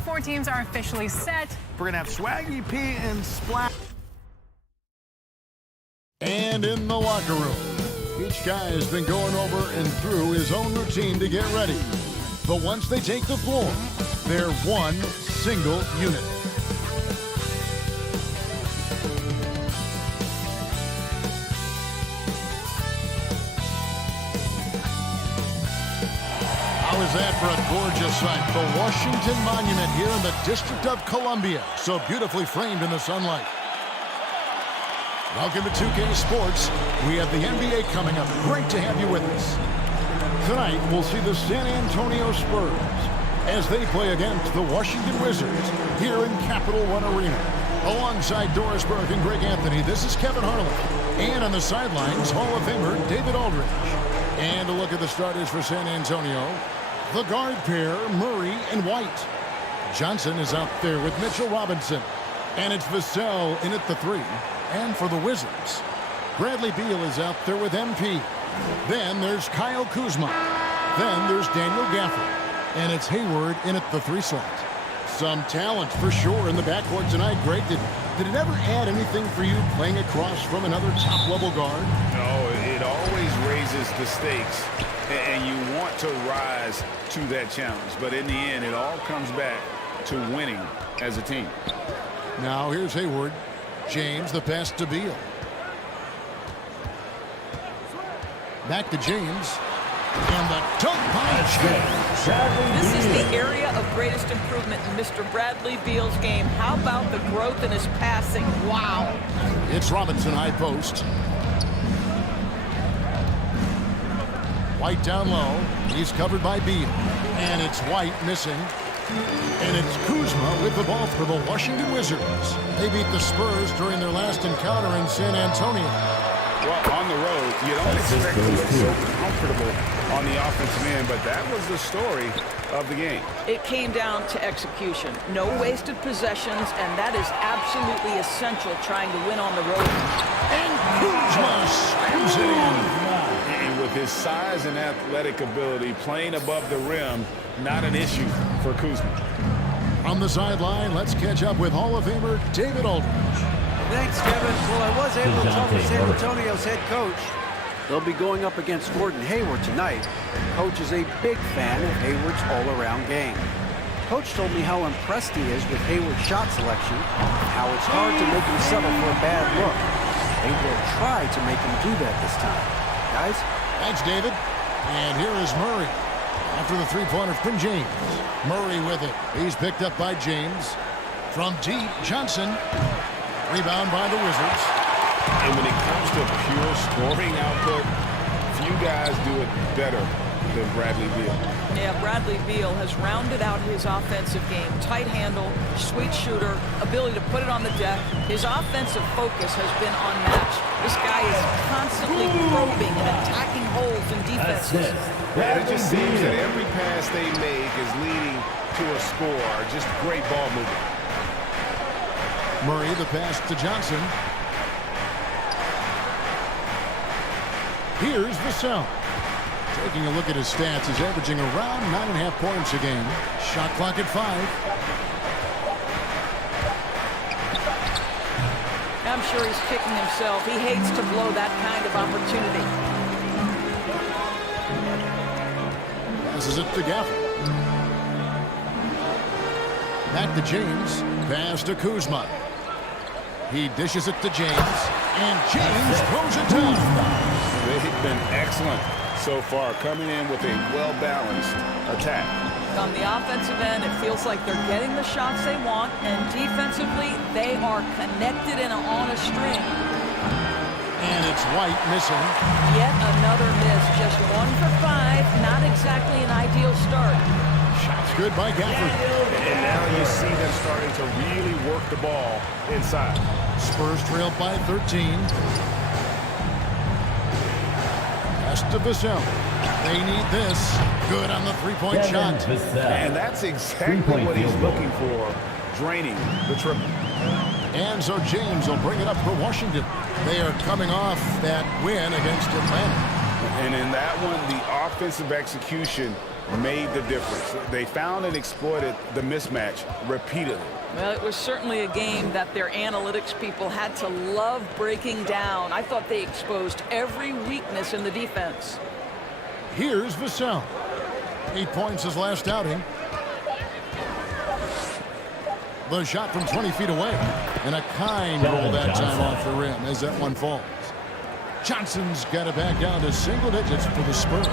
4 teams are officially set. We're going to have Swaggy P and Splash. And in the locker room, each guy has been going over and through his own routine to get ready. But once they take the floor, they're one single unit. How is that for a gorgeous sight? The Washington Monument here in the District of Columbia, so beautifully framed in the sunlight. Welcome to 2K Sports. We have the NBA coming up. Great to have you with us. Tonight, we'll see the San Antonio Spurs as they play against the Washington Wizards here in Capital One Arena. Alongside Doris Burke and Greg Anthony, this is Kevin Harlan. And on the sidelines, Hall of Famer David Aldridge. And a look at the starters for San Antonio. The guard pair, Murray and White. Johnson is out there with Mitchell Robinson. And it's Vassell in at the 3. And for the Wizards, Bradley Beal is out there with MP. Then there's Kyle Kuzma. Then there's Daniel Gafford. And it's Hayward in at the 3 slot. Some talent for sure in the backcourt tonight. Greg, did it ever add anything for you playing across from another top-level guard? No, it always raises the stakes, and you want to rise to that challenge. But in the end, it all comes back to winning as a team. Now here's Hayward. James, the pass to Beal. Back to James. And the dunk by James. This is the area of greatest improvement in Mr. Bradley Beal's game. How about the growth in his passing? Wow. It's Robinson, high post. White down low. He's covered by Beal. And it's White missing. And it's Kuzma with the ball for the Washington Wizards. They beat the Spurs during their last encounter in San Antonio. Well, on the road, you don't expect to look so comfortable on the offensive end, but that was the story of the game. It came down to execution. No wasted possessions, and that is absolutely essential trying to win on the road. And Kuzma slams it in. And with his size and athletic ability, playing above the rim, not an issue for Kuzma. On the sideline, let's catch up with Hall of Famer David Aldridge. Thanks, Kevin. Well, I was able to talk to San Antonio's head coach. They'll be going up against Gordon Hayward tonight. Coach is a big fan of Hayward's all-around game. Coach told me how impressed he is with Hayward's shot selection, and how it's hard to make him settle for a bad look. They will try to make him do that this time. Guys? Thanks, David. And here is Murray. After the three-pointer from James. Murray with it. He's picked up by James. From deep, Johnson. Rebound by the Wizards. And when it comes to pure scoring output, few guys do it better than Bradley Beal. Yeah, Bradley Beal has rounded out his offensive game. Tight handle, sweet shooter, ability to put it on the deck. His offensive focus has been unmatched. This guy is constantly probing and attacking holes in defenses. And it just seems that every pass they make is leading to a score. Just great ball movement. Murray, the pass to Johnson. Here's Vassell. Taking a look at his stats, he's averaging around 9.5 points a game. Shot clock at 5. I'm sure he's kicking himself. He hates to blow that kind of opportunity. Passes it to Gafford. Back to James. Pass to Kuzma. He dishes it to James. And James throws it down. They've been excellent so far, coming in with a well-balanced attack. On the offensive end, it feels like they're getting the shots they want, and defensively, they are connected and on a string. And it's White missing. Yet another miss, just 1 for 5. Not exactly an ideal start. Shots good by Gafford. And now you see them starting to really work the ball inside. Spurs trail by 13. Pass to Vassell. They need this. Good on the three-point shot. And that's exactly what he's looking for, draining the triple. And so James will bring it up for Washington. They are coming off that win against Atlanta. And in that one, the offensive execution made the difference. They found and exploited the mismatch repeatedly. Well, it was certainly a game that their analytics people had to love breaking down. I thought they exposed every weakness in the defense. Here's Vassell. 8 points his last outing. The shot from 20 feet away. And a kind roll that time off the rim as that one falls. Johnson's got it back down to single digits for the Spurs.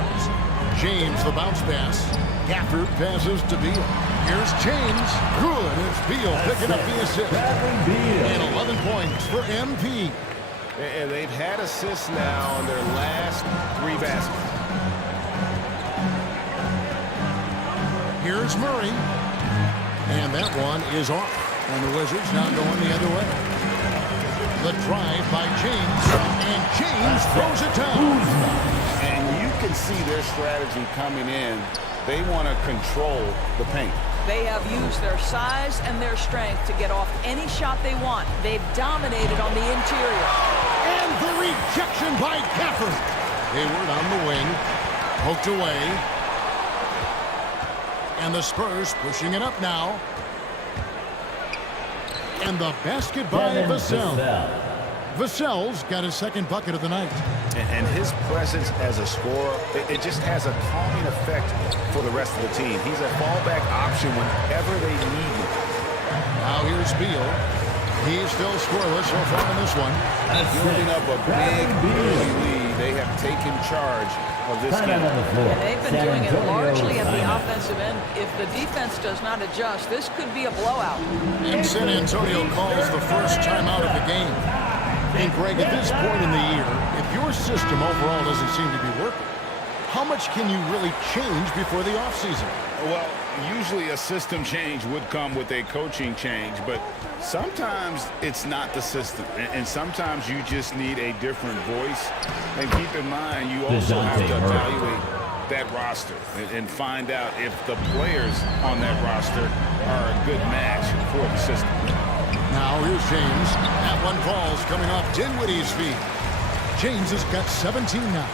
James, the bounce pass. Gafford passes to Beal. Here's James. Good. It's Beal picking up the assist. And 11 points for MP. And they've had assists now on their last 3 baskets. Here's Murray. And that one is off. And the Wizards now going the other way. The drive by James. And James throws it down. And you can see their strategy coming in. They want to control the paint. They have used their size and their strength to get off any shot they want. They've dominated on the interior. And the rejection by Gafford. Hayward on the wing. Poked away. And the Spurs pushing it up now. And the basket by Vassell. Vassell's got his second bucket of the night. And his presence as a scorer, it just has a calming effect for the rest of the team. He's a fallback option whenever they need him. Now here's Beal. He's still scoreless so far in this one. Building up a big early lead. They have taken charge of this game. And they've been doing it largely at the offensive end. If the defense does not adjust, this could be a blowout. And San Antonio calls the first timeout of the game. And Greg, at this point in the year, if your system overall doesn't seem to be working, how much can you really change before the offseason? Well, usually a system change would come with a coaching change, but sometimes it's not the system. And sometimes you just need a different voice. And keep in mind, you also have to evaluate that roster and find out if the players on that roster are a good match for the system. Now here's James. That one falls coming off Dinwiddie's feet. James has got 17 now.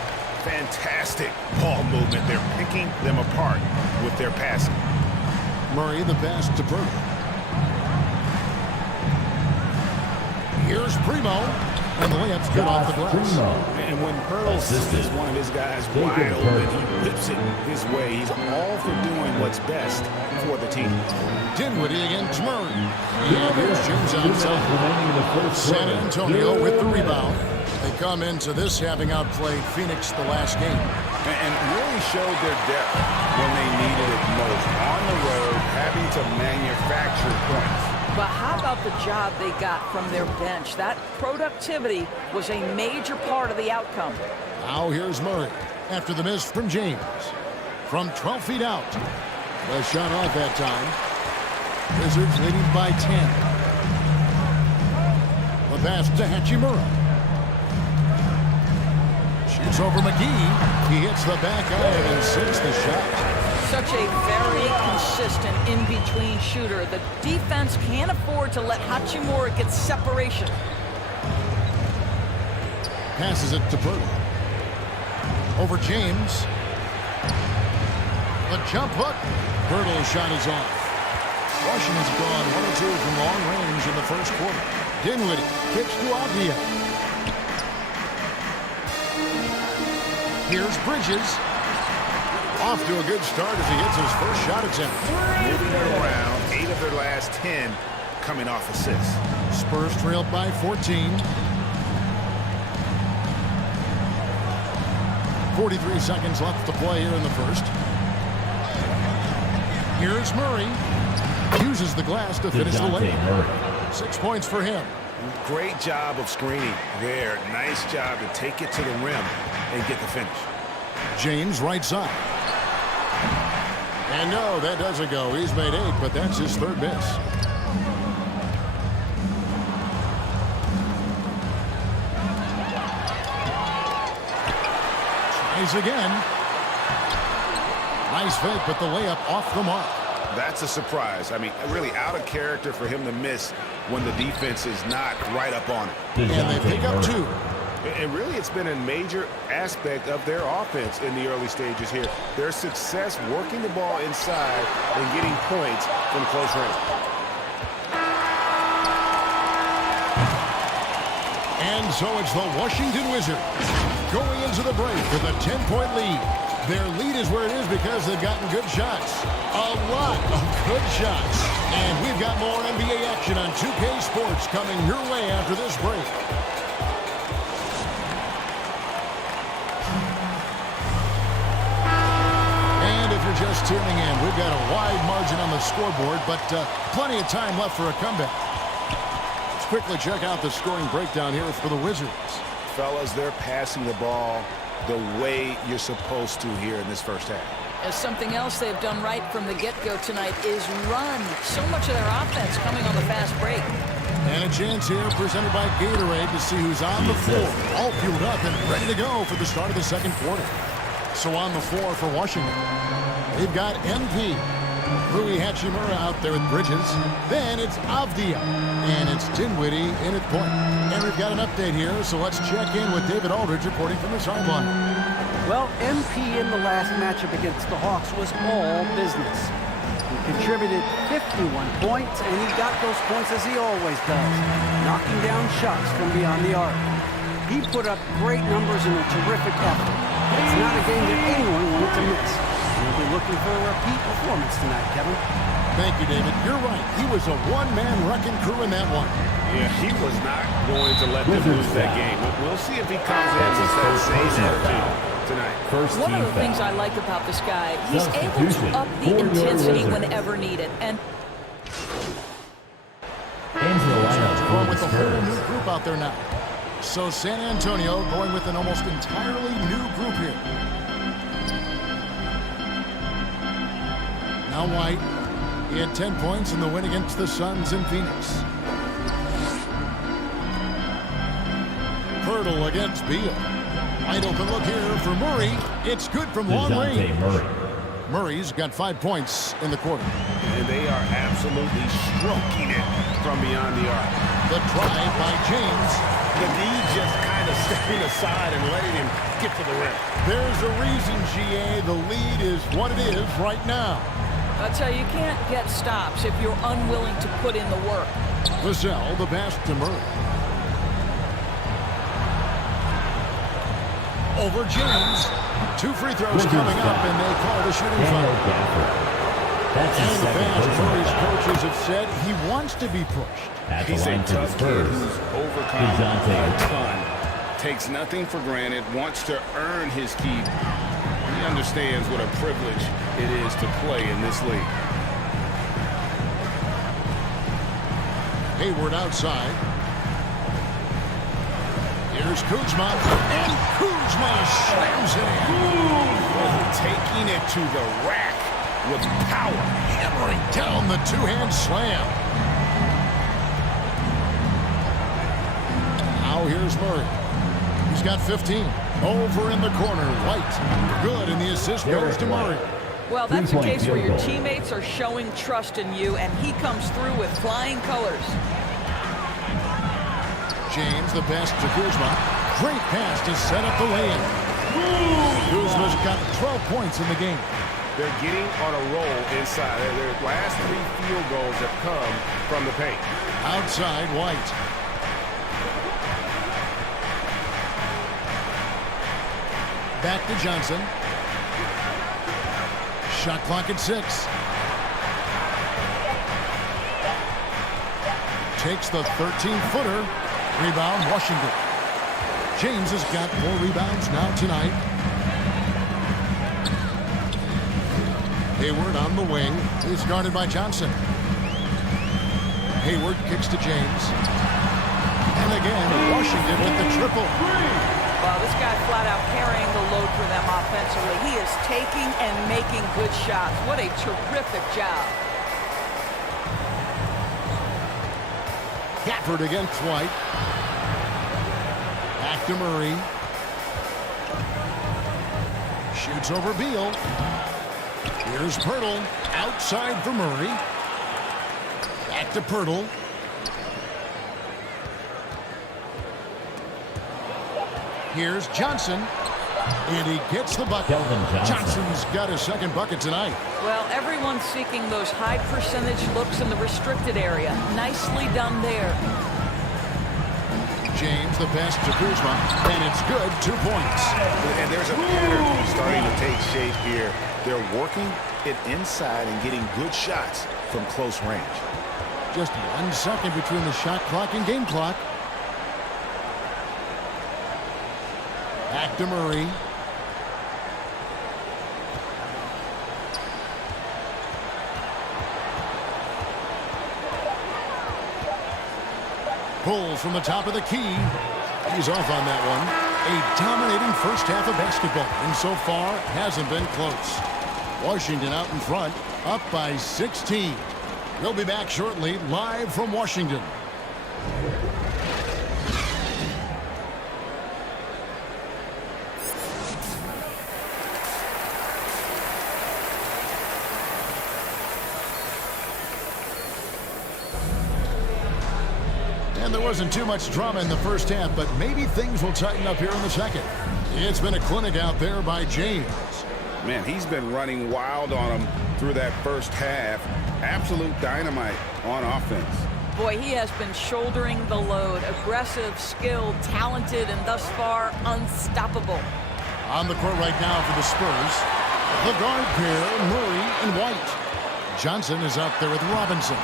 Fantastic ball movement. They're picking them apart with their passing. Murray the pass to Burke. Here's Primo. And the layup's good off the glass. And when Pearl sees one of his guys wide open, he whips it his way. He's all for doing what's best for the team. Dinwiddie against Murray. And here's James outside. San Antonio with the rebound. They come into this having outplayed Phoenix the last game. And really showed their depth when they needed it most. On the road, having to manufacture points. But how about the job they got from their bench? That productivity was a major part of the outcome. Now here's Murray after the miss from James. From 12 feet out. The shot off that time. Wizards leading by 10. The pass to Hachimura. Shoots over McGee. He hits the back iron and sinks the shot. Such a very consistent in-between shooter. The defense can't afford to let Hachimura get separation. Passes it to Burke. Over James. The jump hook. Birtle's shot is off. Washington's gone 1 or 2 from long range in the first quarter. Dinwiddie kicks to Avdia. Here's Bridges. Off to a good start as he hits his first shot attempt. Moving it around, 8 of their last 10 coming off assists. Spurs trailed by 14. 43 seconds left to play here in the first. Here's Murray. Uses the glass to finish the layup. 6 points for him. Great job of screening there. Nice job to take it to the rim and get the finish. James right side. And no, that doesn't go. He's made 8, but that's his third miss. Tries again. Nice fake, but the layup off the mark. That's a surprise. I mean, really out of character for him to miss when the defense is not right up on it. And they pick up 2. And really, it's been a major aspect of their offense in the early stages here. Their success working the ball inside and getting points from close range. And so it's the Washington Wizards going into the break with a 10-point lead. Their lead is where it is because they've gotten good shots. A lot of good shots. And we've got more NBA action on 2K Sports coming your way after this break. And if you're just tuning in, we've got a wide margin on the scoreboard, but plenty of time left for a comeback. Let's quickly check out the scoring breakdown here for the Wizards. Fellas, they're passing the ball the way you're supposed to here in this first half. As something else they've done right from the get-go tonight is run. So much of their offense coming on the fast break. And a chance here presented by Gatorade to see who's on the floor. All fueled up and ready to go for the start of the second quarter. So on the floor for Washington, they've got MP. Rui Hachimura out there with Bridges. Then it's Avdia. And it's Dinwiddie in at point. And we've got an update here, so let's check in with David Aldridge reporting from the sideline. Well, MP in the last matchup against the Hawks was all business. He contributed 51 points, and he got those points as he always does, knocking down shots from beyond the arc. He put up great numbers in a terrific effort. It's not a game that anyone wanted to miss. We'll be looking for a repeat performance tonight, Kevin. Thank you, David. You're right. He was a one-man wrecking crew in that one. Yeah, he was not going to let them lose that game. We'll see if he comes in with that same attitude tonight. One of the things I like about this guy, he's able to up the intensity whenever needed. And Going with a whole new group out there now. So San Antonio going with an almost entirely new group here. Now White, he had 10 points in the win against the Suns in Phoenix. Pirtle against Beal. Wide open look here for Murray. It's good from long range. Murray's got 5 points in the quarter. And they are absolutely stroking it from beyond the arc. The drive by James. The D just kind of stepping aside and letting him get to the rim. There's a reason, GA. The lead is what it is right now. I'll tell you, you can't get stops if you're unwilling to put in the work. Vassell, the pass to Murray. Over James. 2 free throws coming up, and they call the shooting foul. And fast, Murray's coaches have said he wants to be pushed. He's a tough kid who's overcome a ton. Takes nothing for granted, wants to earn his keep. He understands what a privilege it is to play in this league. Hayward outside. Here's Kuzma, and Kuzma slams it in. Taking it to the rack with power. Hammering down the two-hand slam. Now here's Murray. He's got 15. Over in the corner, White. Good, and the assist goes to Murray. Well, that's a case where your teammates are showing trust in you, and he comes through with flying colors. James, the pass to Kuzma. Great pass to set up the lay-in. Kuzma's got 12 points in the game. They're getting on a roll inside. Their last 3 field goals have come from the paint. Outside, White. Back to Johnson. Shot clock at 6. Takes the 13-footer. Rebound, Washington. James has got 4 rebounds now tonight. Hayward on the wing. He's guarded by Johnson. Hayward kicks to James. And again, Washington with the triple. Wow, this guy flat out carrying the load for them offensively. He is taking and making good shots. What a terrific job. Gafford against White. Back to Murray. Shoots over Beal. Here's Pirtle. Outside for Murray. Back to Pirtle. Here's Johnson. And he gets the bucket. Johnson's got his second bucket tonight. Well, everyone's seeking those high percentage looks in the restricted area. Nicely done there. James, the pass to Kuzma, and it's good, 2 points. And there's a pattern starting to take shape here. They're working it inside and getting good shots from close range. Just 1 second between the shot clock and game clock. Back to Murray. Pulls from the top of the key. He's off on that one. A dominating first half of basketball, and so far hasn't been close. Washington out in front, up by 16. We'll be back shortly, live from Washington. And there wasn't too much drama in the first half, but maybe things will tighten up here in the second. It's been a clinic out there by James. Man, he's been running wild on him through that first half. Absolute dynamite on offense. Boy, he has been shouldering the load. Aggressive, skilled, talented, and thus far unstoppable. On the court right now for the Spurs, the guard pair, Murray and White. Johnson is out there with Robinson.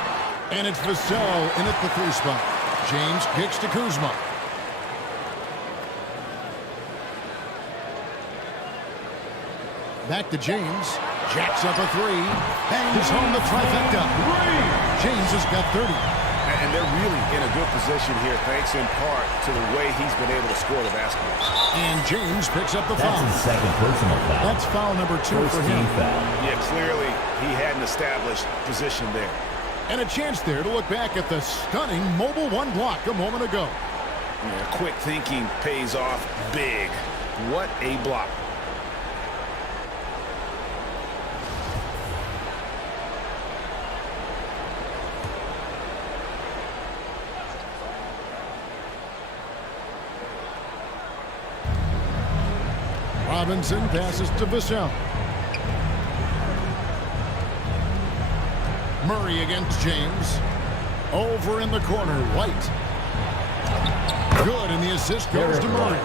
And it's Vassell in at the 3 spot. James kicks to Kuzma. Back to James. Jacks up a 3. Bangs home the trifecta. James has got 30. And they're really in a good position here, thanks in part to the way he's been able to score the basketball. And James picks up the foul. That's his second personal foul. That's foul number 2 for him. Yeah, clearly he hadn't established position there. And a chance there to look back at the stunning mobile 1 block a moment ago. Yeah, quick thinking pays off big. What a block. Robinson passes to Vassell. Murray against James. Over in the corner, White. Good, and the assist goes to Murray.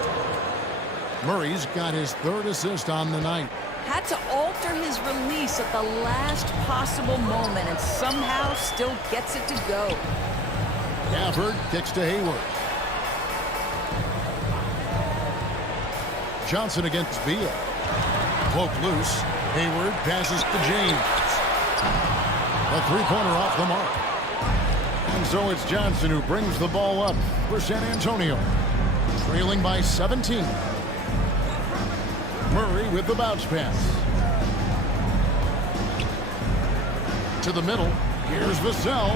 Murray's got his 3rd assist on the night. Had to alter his release at the last possible moment and somehow still gets it to go. Gafford kicks to Hayward. Johnson against Beal. Poke loose. Hayward passes to James. A 3-pointer off the mark. And so it's Johnson who brings the ball up for San Antonio. Trailing by 17. Murray with the bounce pass. To the middle. Here's Vassell.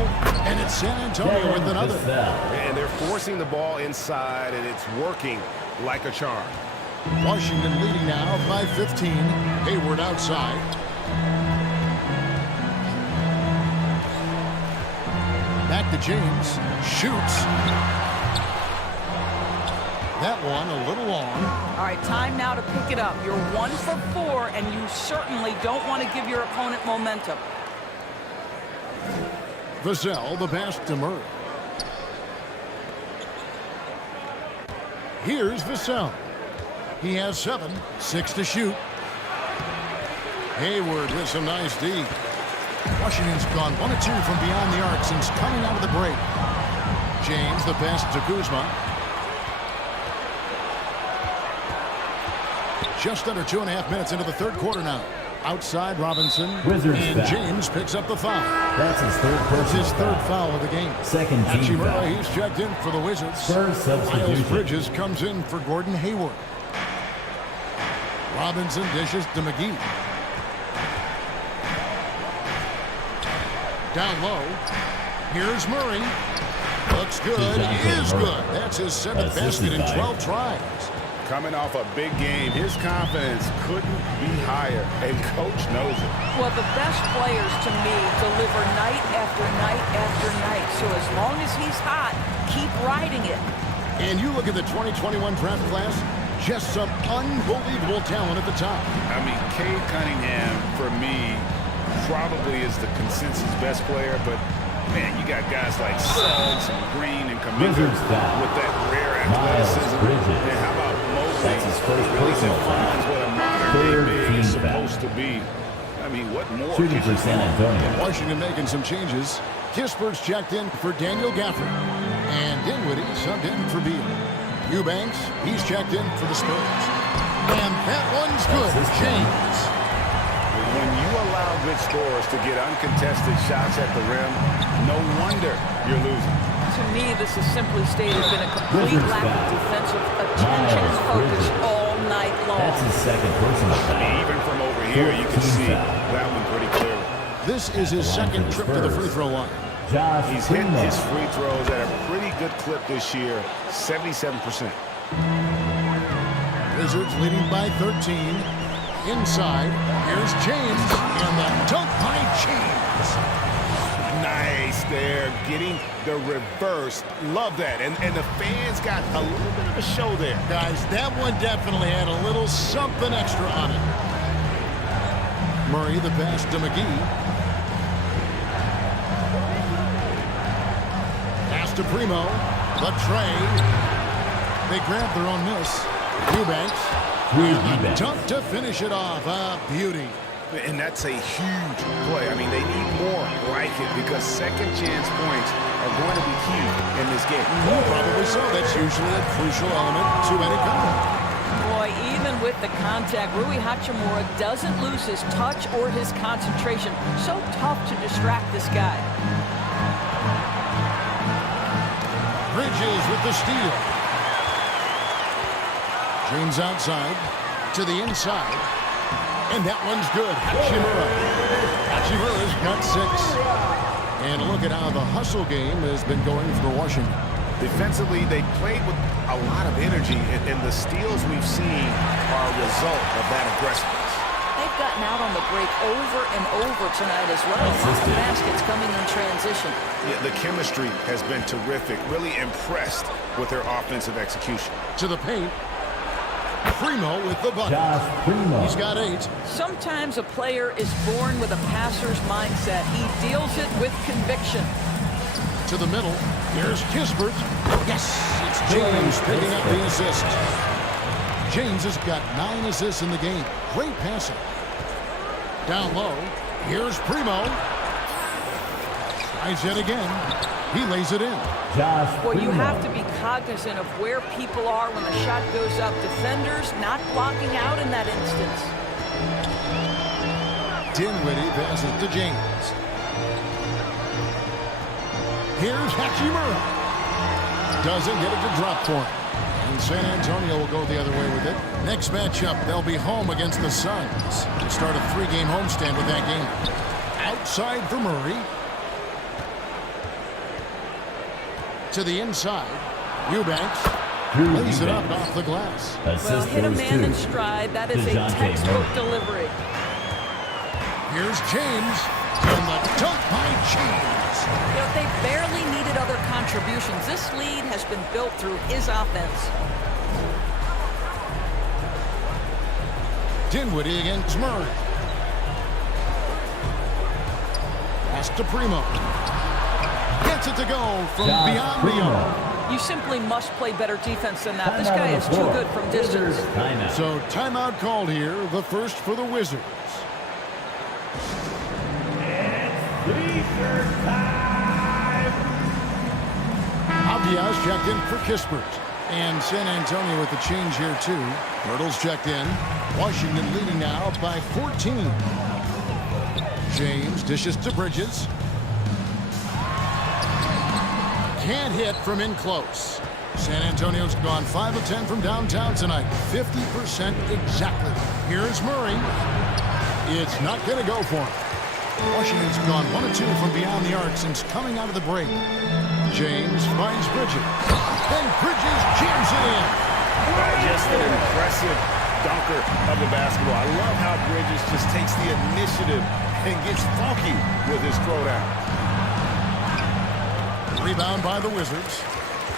And it's San Antonio with another. And they're forcing the ball inside, and it's working like a charm. Washington leading now by 15. Hayward outside. Back to James. Shoots. That one a little long. All right, time now to pick it up. You're 1 for 4, and you certainly don't want to give your opponent momentum. Vassell, the pass to Murray. Here's Vassell. He has 7, 6 to shoot. Hayward with some nice D. Washington's gone 1 of 2 from beyond the arc since coming out of the break. James, the pass to Kuzma. Just under 2.5 minutes into the 3rd quarter now. Outside Robinson. Wizards and foul. James picks up the foul. That's his 3rd That's his personal 3rd foul of the game. Second team foul. Hachimura, he's checked in for the Wizards. Spurs substitution. Miles Bridges comes in for Gordon Hayward. Robinson dishes to McGee. Down low. Here's Murray. Looks good. Is good. That's his 7th basket in 12 tries. Coming off a big game, his confidence couldn't be higher, and coach knows it. Well, the best players, to me, deliver night after night after night. So as long as he's hot, keep riding it. And you look at the 2021 draft class, just some unbelievable talent at the top. I mean, Cade Cunningham, for me, probably is the consensus best player, but man, you got guys like Suggs and Green and Kuminga with that rare athleticism. And how about Mobley? That's his first Really personal defines foul. what a modern Third day big team is foul. supposed to be. I mean, what more? Shooting could for you San want? Antonio. Washington making some changes. Kispert's checked in for Daniel Gafford. And Dinwiddie subbed in for Beal. Eubanks, he's checked in for the Spurs. And that one's good. James. When you allow good scorers to get uncontested shots at the rim, no wonder you're losing. To me, this has simply stated been a complete lack of defensive attention and focus all night long. That's his second personal foul. Even from over here, you can see that one pretty clearly. This is his second trip to the free throw line. Josh He's hitting Primo. his free throws at a pretty good clip this year, 77%. Wizards leading by 13. Inside, here's James, and the dunk by James. Nice there, getting the reverse. Love that. And the fans got a little bit of a show there. Guys, that one definitely had a little something extra on it. Murray, the pass to McGee. Pass to Primo. The tray. They grabbed their own miss. Eubanks. And a dunk to finish it off. A beauty. And that's a huge play. I mean, they need more like it because second chance points are going to be key in this game. Probably so. That's usually a crucial element to any comeback. Boy, even with the contact, Rui Hachimura doesn't lose his touch or his concentration. So tough to distract this guy. Bridges with the steal. James outside to the inside. And that one's good. Hachimura. Hachimura's got 6. And look at how the hustle game has been going for Washington. Defensively, they played with a lot of energy, and the steals we've seen are a result of that aggressiveness. They've gotten out on the break over and over tonight as well. Lots of baskets coming in transition. Yeah, the chemistry has been terrific. Really impressed with their offensive execution. To the paint. Primo with the bucket. Josh Primo. He's got 8. Sometimes a player is born with a passer's mindset. He deals it with conviction. To the middle. Here's Kispert. Yes, it's James picking up the assist. James has got 9 assists in the game. Great passing. Down low. Here's Primo. Tries it again. He lays it in. Josh Well, you Primo. have to be cognizant of where people are when the shot goes up. Defenders not blocking out in that instance. Dinwiddie passes to James. Here's Hachimura. Doesn't get it to drop for him. And San Antonio will go the other way with it. Next matchup, they'll be home against the Suns. To start a 3-game homestand with that game. Outside for Murray. To the inside. Eubanks lays it up off the glass. Well, hit a man in stride. That is a textbook delivery. Here's James. And the dunk by James. You know, they barely needed other contributions. This lead has been built through his offense. Dinwiddie against Murray. Pass to Primo. Gets it to go from beyond the arc. You simply must play better defense than that. This guy is too good from distance. Timeout. So timeout called here, the first for the Wizards. Avias checked in for Kispert. And San Antonio with the change here too. Myrtle's checked in. Washington leading now by 14. James dishes to Bridges. Can't hit from in close. San Antonio's gone 5 of 10 from downtown tonight. 50% exactly. Here's Murray. It's not going to go for him. Washington's gone 1 of 2 from beyond the arc since coming out of the break. James finds Bridges. And Bridges jams it in. Just an impressive dunker of the basketball. I love how Bridges just takes the initiative and gets funky with his throwdown. Rebound by the Wizards.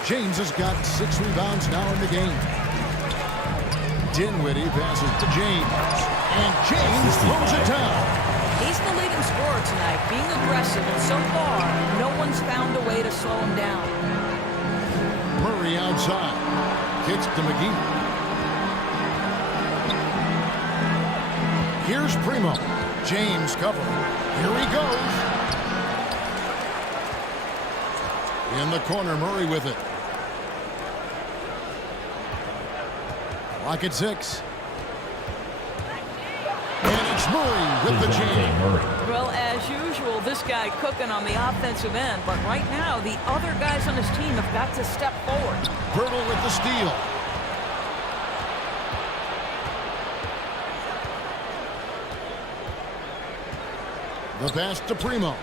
James has got 6 rebounds now in the game. Dinwiddie passes to James. And James throws it down. He's the leading scorer tonight, being aggressive, and so far, no one's found a way to slow him down. Murray outside. Kicks to McGee. Here's Primo. James cover. Here he goes. In the corner, Murray with it. Lock at 6. And it's Murray with the jam. Well, as usual, this guy cooking on the offensive end. But right now, the other guys on his team have got to step forward. Birtle with the steal. The pass to Primo.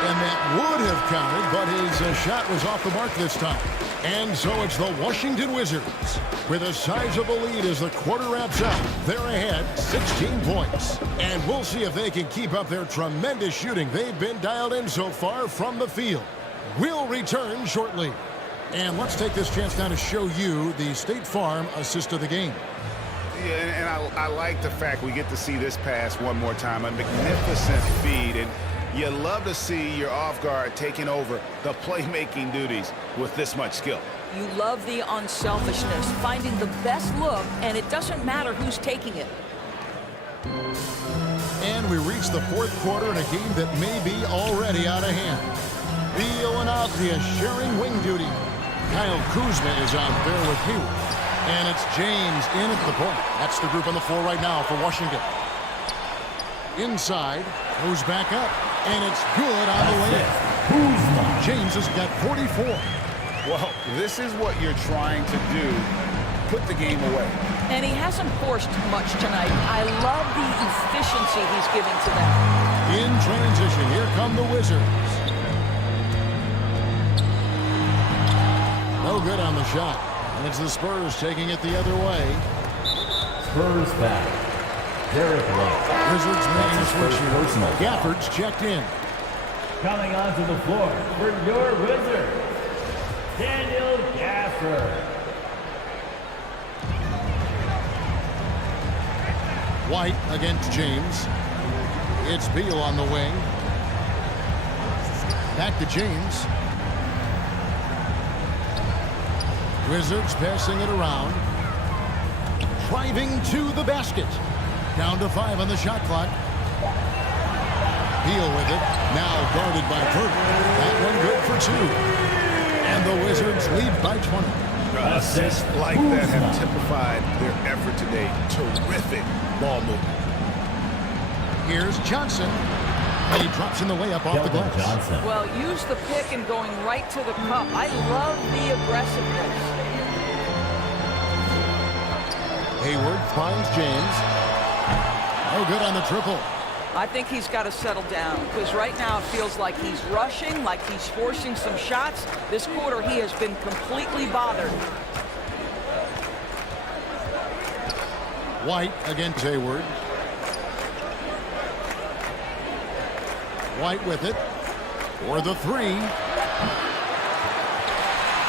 And that would have counted, but his shot was off the mark this time. And so it's the Washington Wizards with a sizable lead as the quarter wraps up. They're ahead 16 points. And we'll see if they can keep up their tremendous shooting they've been dialed in so far from the field. We'll return shortly. And let's take this chance now to show you the State Farm assist of the game. Yeah, and I like the fact we get to see this pass one more time. A magnificent feed, and you love to see your off guard taking over the playmaking duties with this much skill. You love the unselfishness, finding the best look, and it doesn't matter who's taking it. And we reach the fourth quarter in a game that may be already out of hand. Beal and Osbia sharing wing duty. Kyle Kuzma is out there with Hayward. And it's James in at the point. That's the group on the floor right now for Washington. Inside, goes back up, and it's good on the way in. James has got 44. Well, this is what you're trying to do. Put the game away. And he hasn't forced much tonight. I love the efficiency he's giving to them. In transition, here come the Wizards. No good on the shot. And it's the Spurs taking it the other way. Spurs back. Derek White. Wizards making a switch here. Gafford's checked in. Coming onto the floor for your Wizards, Daniel Gafford. White against James. It's Beal on the wing. Back to James. Wizards passing it around. Driving to the basket. Down to 5 on the shot clock. Beal with it. Now guarded by Birtle. That one good for 2. And the Wizards lead by 20. Assists like that have typified their effort today. Terrific ball movement. Here's Johnson. And he drops in the layup off the glass. Johnson. Well, use the pick and going right to the cup. I love the aggressiveness. Hayward finds James. No good on the triple. I think he's got to settle down because right now it feels like he's rushing, like he's forcing some shots. This quarter he has been completely bothered. White against Hayward. White with it for the 3.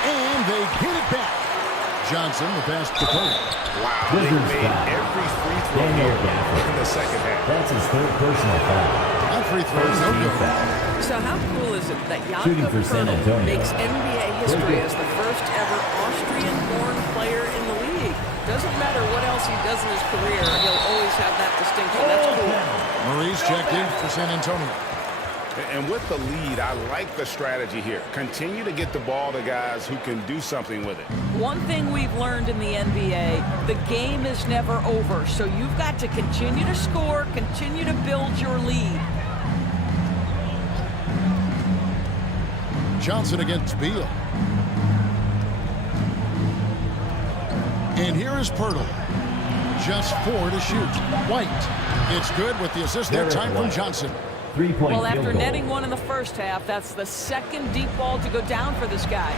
And they get it back. Johnson, the pass to Curry. Wow, they made every free throw here in the second half. That's his third personal foul. That free throw is no good. So how cool is it that Shooting Jakob for San Antonio. makes NBA history as the first ever Austrian-born player in the league? Doesn't matter what else he does in his career, he'll always have that distinction. That's cool. Maurice checked in for San Antonio. And with the lead, I like the strategy here. Continue to get the ball to guys who can do something with it. One thing we've learned in the NBA, the game is never over. So you've got to continue to score, continue to build your lead. Johnson against Beal. And here is Pirtle. Just 4 to shoot. White. It's good with the assist that time from Johnson. 3-point Well, after field goal. netting one in the first half, that's the second deep ball to go down for this guy.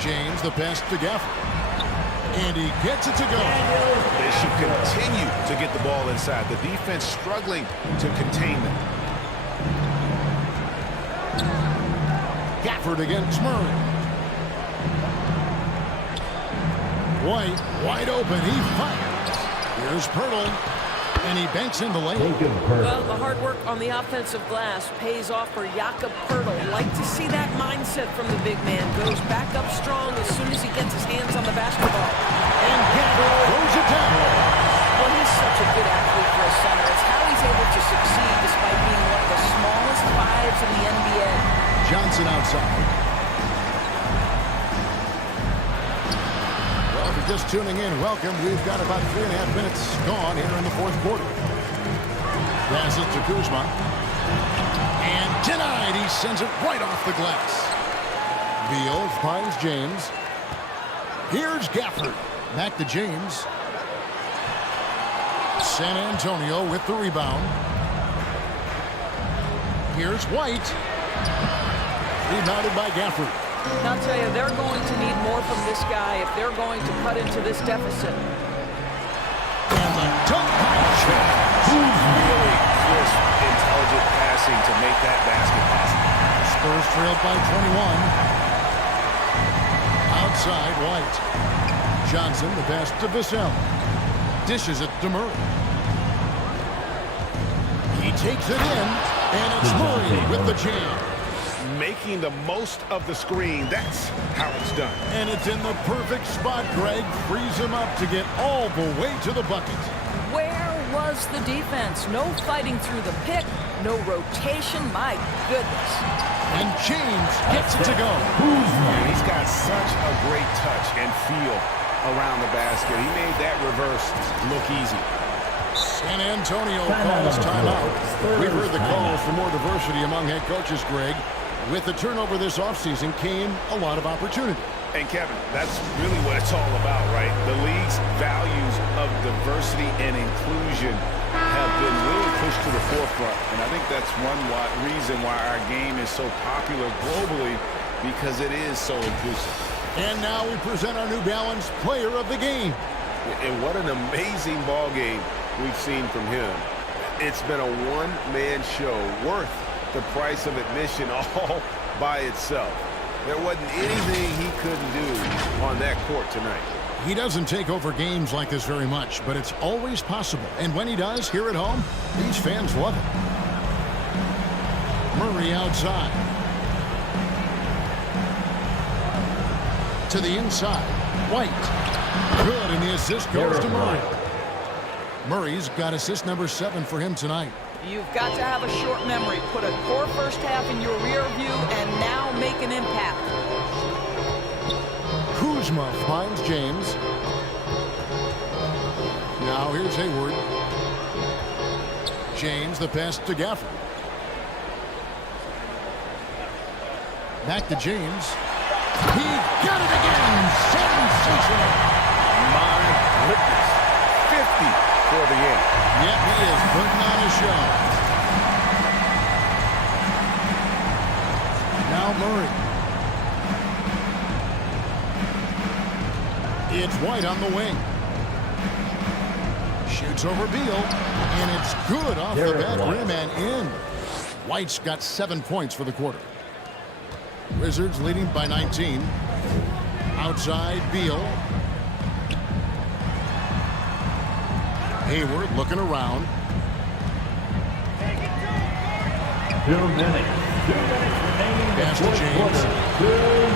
James, the pass to Gafford. And he gets it to go. They should continue to get the ball inside. The defense struggling to contain them. Gafford against Murray. White, wide open. He fires. Here's Pirtle. And he banks in the lane. Well, the hard work on the offensive glass pays off for Jakob Pirtle. Like to see that mindset from the big man. Goes back up strong as soon as he gets his hands on the basketball. And Gafford throws it down. Well, he's such a good athlete for a center. It's how he's able to succeed despite being one of the smallest fives in the NBA. Johnson outside. Well, if you're just tuning in, welcome. We've got about 3.5 minutes gone here in the fourth quarter. Pass it to Kuzma. And denied. He sends it right off the glass. Beal finds James. Here's Gafford. Back to James. San Antonio with the rebound. Here's White. Rebounded by Gafford. I'll tell you, they're going to need more from this guy if they're going to cut into this deficit. And the dunk by James. Really crisp, intelligent passing to make that basket possible. Spurs trailed by 21. Outside, White. Johnson, the pass to Vassell. Dishes it to Murray. He takes it in, and it's Murray with the jam. Making the most of the screen, that's how it's done. And it's in the perfect spot. Greg frees him up to get all the way to the bucket. Where was the defense? No fighting through the pick, no rotation. My goodness. And James gets it to go. And he's got such a great touch and feel around the basket. He made that reverse look easy. San Antonio calls timeout. We've heard the calls for more diversity among head coaches, Greg. With the turnover this offseason came a lot of opportunity. And Kevin, that's really what it's all about, right? The league's values of diversity and inclusion have been really pushed to the forefront. And I think that's one reason why our game is so popular globally, because it is so inclusive. And now we present our New Balance Player of the Game. And what an amazing ball game we've seen from him. It's been a one-man show worth the price of admission all by itself. There wasn't anything he couldn't do on that court tonight. He doesn't take over games like this very much, but it's always possible. And when he does, here at home, these fans love it. Murray outside. To the inside. White. Good, and the assist goes to Murray. Murray's got assist number 7 for him tonight. You've got to have a short memory. Put a core first half in your rear view and now make an impact. Kuzma finds James. Now here's Hayward. James, the pass to Gafford. Back to James. He got it again. Sensational. My goodness. 50 for the game. Yep, he is putting on a show. Now Murray. It's White on the wing. Shoots over Beal, and it's good off the back rim and in. White's got 7 points for the quarter. Wizards leading by 19. Outside, Beal. Hayward looking around. 2 minutes. 2 minutes remaining in the Pass to fourth James. quarter. 2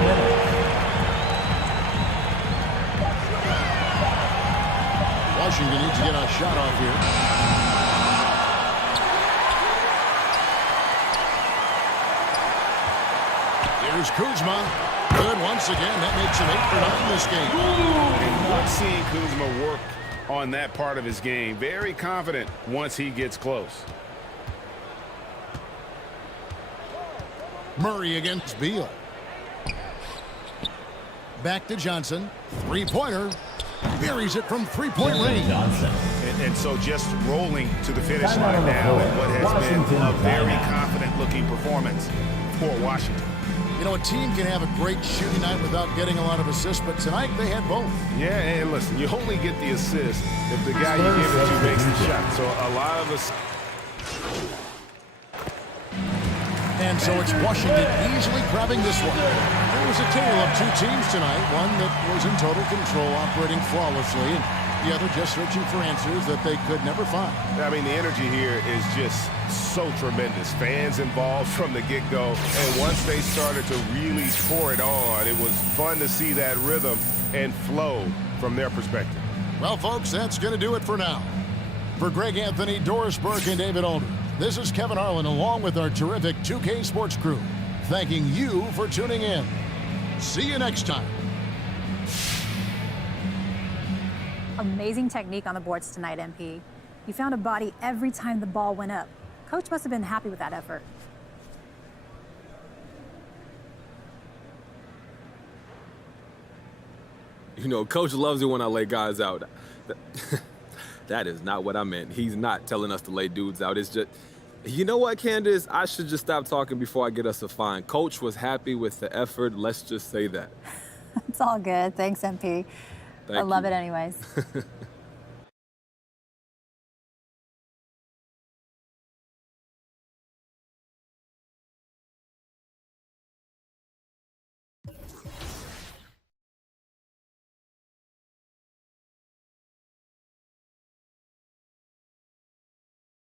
minutes. Washington needs to get a shot off here. Here's Kuzma. Good once again. That makes him 8 for 9 this game. And we're seeing Kuzma work on that part of his game. Very confident once he gets close. Murray against Beal. Back to Johnson. Three-pointer. Buries it from three-point range. Johnson. And so just rolling to the finish Timeout on line the now floor. in what has Washington been a very timeout. confident-looking performance for Washington. You know, a team can have a great shooting night without getting a lot of assists, but tonight they had both. Yeah, and listen, you only get the assist if the guy you give it to makes the shot. So a lot of us. And so it's Washington easily grabbing this one. It was a tale of two teams tonight, one that was in total control, operating flawlessly, and the other just searching for answers that they could never find. I mean, the energy here is just so tremendous. Fans involved from the get-go, and once they started to really pour it on, it was fun to see that rhythm and flow from their perspective. Well, folks, that's going to do it for now. For Greg Anthony, Doris Burke, and David Aldridge, this is Kevin Harlan along with our terrific 2K Sports crew, thanking you for tuning in. See you next time. Amazing technique on the boards tonight, MP. You found a body every time the ball went up. Coach must have been happy with that effort. You know, Coach loves it when I lay guys out. That is not what I meant. He's not telling us to lay dudes out. It's just, you know what, Candace? I should just stop talking before I get us a fine. Coach was happy with the effort. Let's just say that. It's all good. Thanks, MP. I love it anyways.